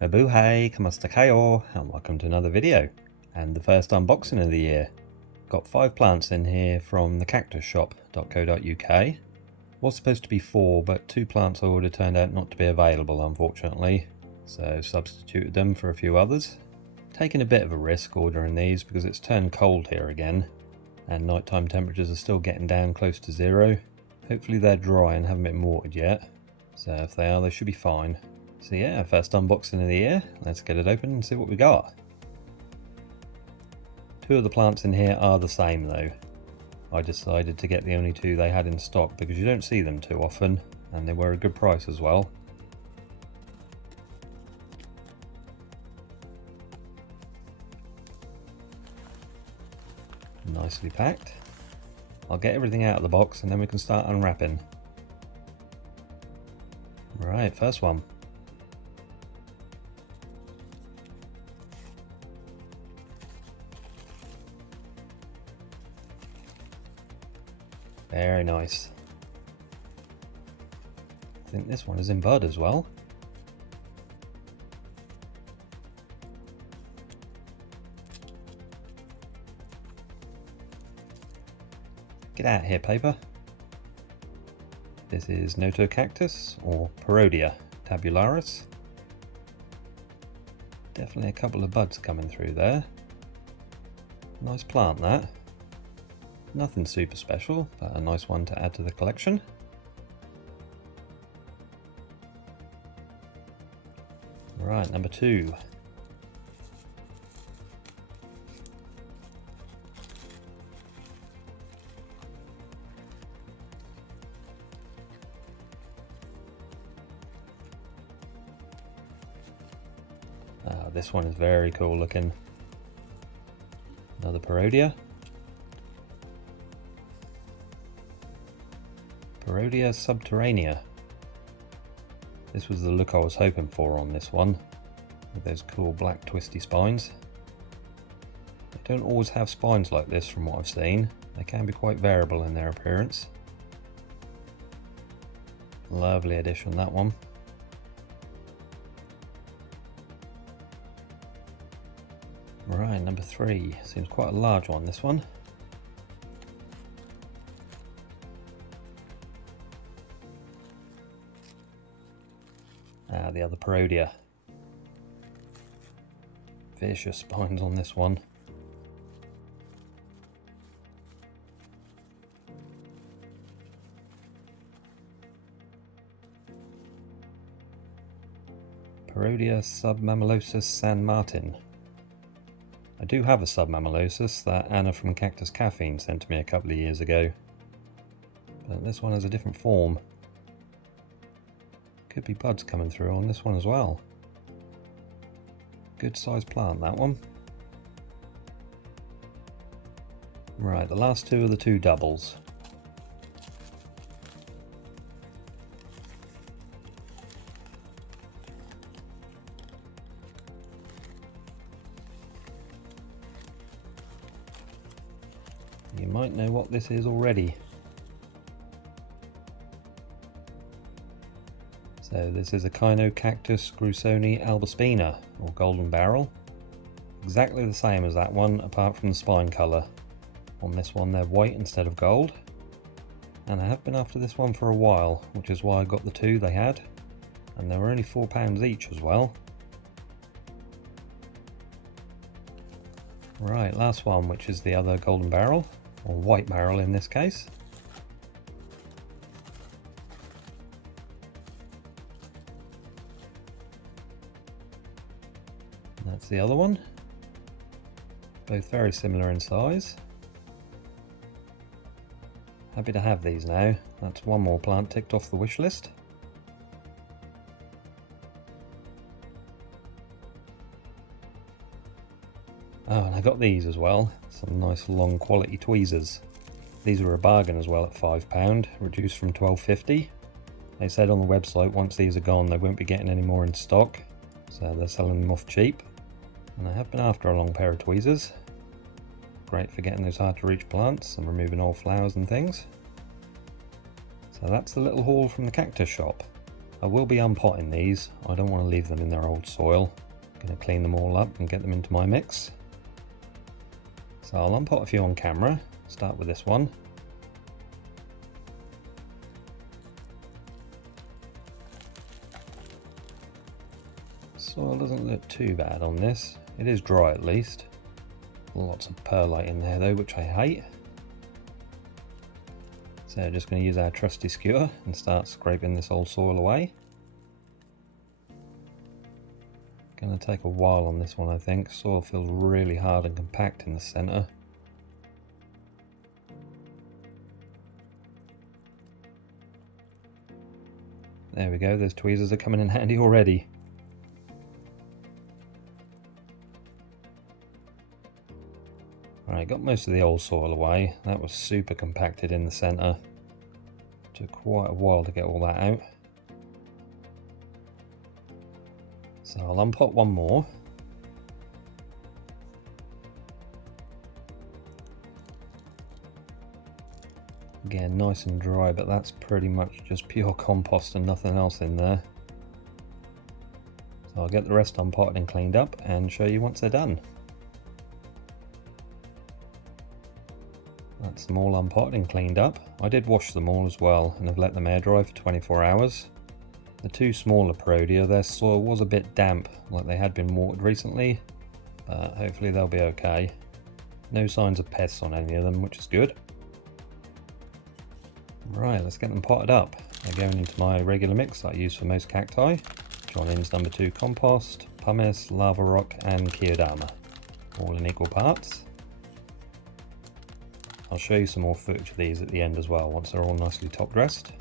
Mabuhay, kamusta and welcome to another video, and the first unboxing of the year. Got 5 plants in here from the cactusshop.co.uk. Was supposed to be 4, but 2 plants I ordered turned out not to be available, unfortunately, so substituted them for a few others. Taking a bit of a risk ordering these because it's turned cold here again, and nighttime temperatures are still getting down close to 0. Hopefully they're dry and haven't been watered yet, so if they are, they should be fine. So yeah, first unboxing of the year, let's get it open and see what we got. 2 of the plants in here are the same though. I decided to get the only 2 they had in stock because you don't see them too often, and they were a good price as well. Nicely packed. I'll get everything out of the box and then we can start unwrapping. Right, first one. Very nice. I think this one is in bud as well. Get out of here, paper. This is Notocactus, or Parodia tabularis. Definitely a couple of buds coming through there. Nice plant that. Nothing super special, but a nice one to add to the collection. Right, number 2. This one is very cool looking. Another Parodia. Parodia subterranea. This was the look I was hoping for on this one, with those cool black twisty spines. They don't always have spines like this from what I've seen. They can be quite variable in their appearance. Lovely addition, that one. Right, number 3. Seems quite a large one, this one. The other Parodia. Vicious spines on this one. Parodia submammulosus San Martin. I do have a submammulosus that Anna from Cactus Caffeine sent to me a couple of years ago, but this one has a different form. Could be buds coming through on this one as well. Good sized plant, that one. Right, the last 2 are the 2 doubles. You might know what this is already. So this is Echinocactus grusoni albispina, or golden barrel. Exactly the same as that one, apart from the spine colour. On this one they're white instead of gold. And I have been after this one for a while, which is why I got the 2 they had. And they were only £4 each as well. Right, last one, which is the other golden barrel, or white barrel in this case. That's the other one. Both very similar in size. Happy to have these now. That's one more plant ticked off the wish list. Oh, and I got these as well. Some nice long quality tweezers. These were a bargain as well at £5, reduced from £12.50. They said on the website once these are gone they won't be getting any more in stock, so they're selling them off cheap. And I have been after a long pair of tweezers. Great for getting those hard to reach plants and removing old flowers and things. So that's the little haul from the Cactus shop. I will be unpotting these. I don't want to leave them in their old soil. I'm going to clean them all up and get them into my mix. So I'll unpot a few on camera. Start with this one. Soil doesn't look too bad on this. It is dry at least. Lots of perlite in there though, which I hate. So just going to use our trusty skewer and start scraping this old soil away. Going to take a while on this one, I think. Soil feels really hard and compact in the centre. There we go, those tweezers are coming in handy already. Alright, got most of the old soil away. That was super compacted in the centre. Took quite a while to get all that out. So I'll unpot one more. Again, nice and dry, but that's pretty much just pure compost and nothing else in there. So I'll get the rest unpotted and cleaned up and show you once they're done. That's them all unpotted and cleaned up. I did wash them all as well and have let them air dry for 24 hours. The two smaller Parodia, their soil was a bit damp, like they had been watered recently, but hopefully they'll be okay. No signs of pests on any of them, which is good. Right, let's get them potted up. They're going into my regular mix that I use for most cacti. John Innes No. 2 compost, pumice, lava rock and Kyodama, all in equal parts. I'll show you some more footage of these at the end as well, once they're all nicely top dressed.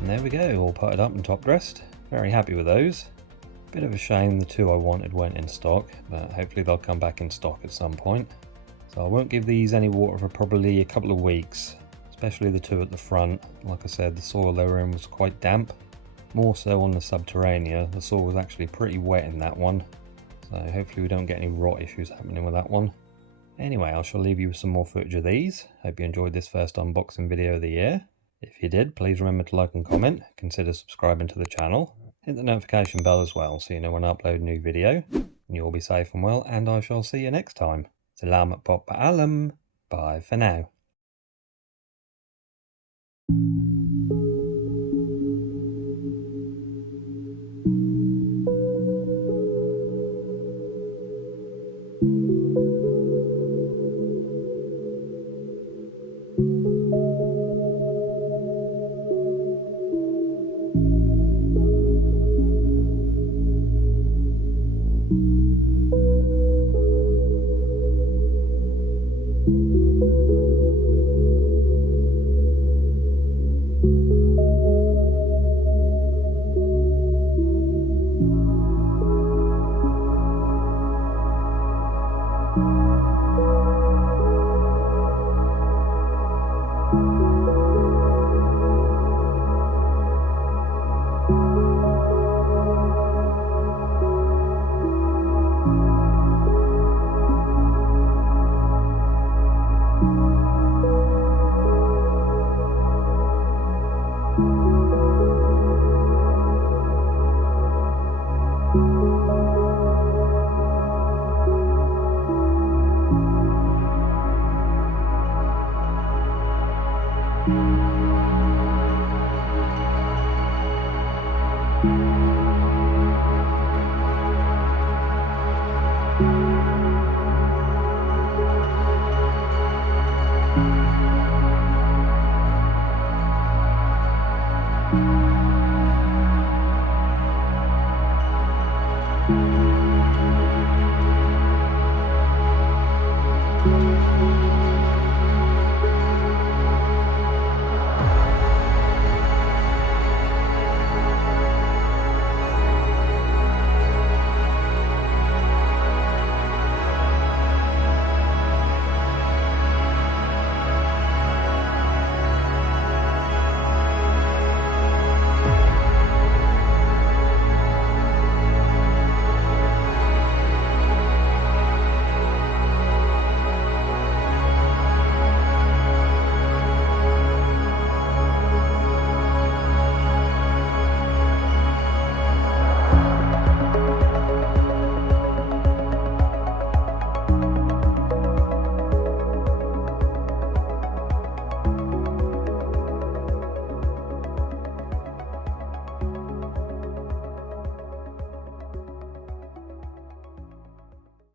And there we go, all potted up and top dressed. Very happy with those. Bit of a shame the two I wanted weren't in stock, but hopefully they'll come back in stock at some point. So I won't give these any water for probably a couple of weeks, especially the two at the front. Like I said, the soil they were in was quite damp. More so on the subterranea, the soil was actually pretty wet in that one. So hopefully we don't get any rot issues happening with that one. Anyway, I shall leave you with some more footage of these. Hope you enjoyed this first unboxing video of the year. If you did, please remember to like and comment, consider subscribing to the channel, hit the notification bell as well so you know when I upload a new video, and you'll be safe and well, and I shall see you next time. Salamat po paalam. Bye for now. Thank you.